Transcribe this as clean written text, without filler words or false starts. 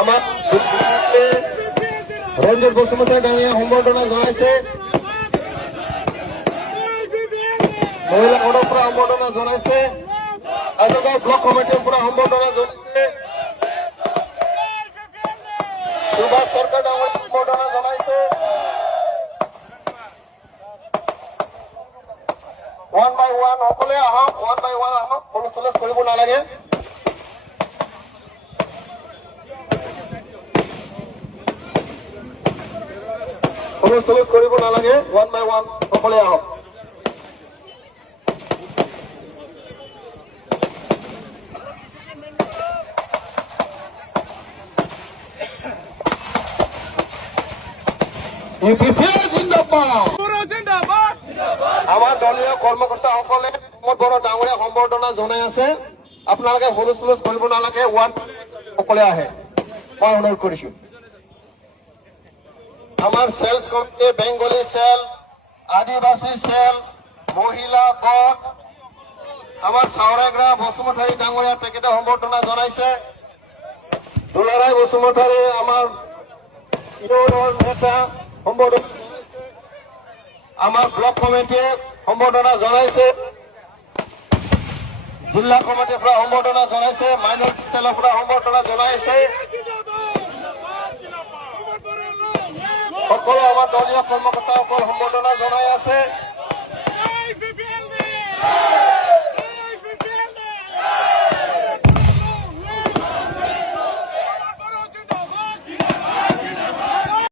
আমাৰ ৰঞ্জিত বসুমতাৰী ডাঙৰীয়া সম্বৰ্ধনা জনাইছে। মহিলাসকলৰ পৰা সম্বৰ্ধনা জনাইছে। ৰাজগাঁও ব্লক কমিটিৰ পৰা সম্বৰ্ধনা জনাইছে। সুভাষ চৰকাৰ ডাঙৰীয়া সম্বৰ্ধনা জনাইছে। ওৱান বাই ওৱান সকলোৱে আহক, ওৱান বাই ওৱান আহক, হুলস্থুল কৰিব নালাগে। হুলস্থুল কৰিব নালাগে, ওৱান বাই ওৱান সকলোৱে আহক। আমাৰ দলীয় কৰ্মকৰ্তাসকলে প্ৰমোদ বৰা ডাঙৰীয়া সম্বৰ্ধনা জনাই আছে। আপোনালোকে হুলস্থুল কৰিব নালাগে, ওৱান সকলে আহে, মই অনুৰোধ কৰিছো। আমাৰ চেলছ কমিটি, বেংগলী চেল, আদিবাসী চেল, মহিলা গোট, আমাৰ চাওৰাগ্ৰা বসুমতাৰী ডাঙৰীয়া তেখেতে সম্বৰ্ধনা জনাইছে। দুলাৰাই বসুমতাৰী আমাৰ নেতা সম্বৰ্ধনা জনাইছে। আমাৰ ব্লক কমিটিয়ে সম্বৰ্ধনা জনাইছে। জিলা কমিটিৰ পৰা সম্বৰ্ধনা জনাইছে। মাইনৰিটি চেলৰ পৰা সম্বৰ্ধনা জনাইছে। সকলো আমাৰ দলীয় কৰ্মকৰ্তাসকল সম্বৰ্ধনা জনাই আছে।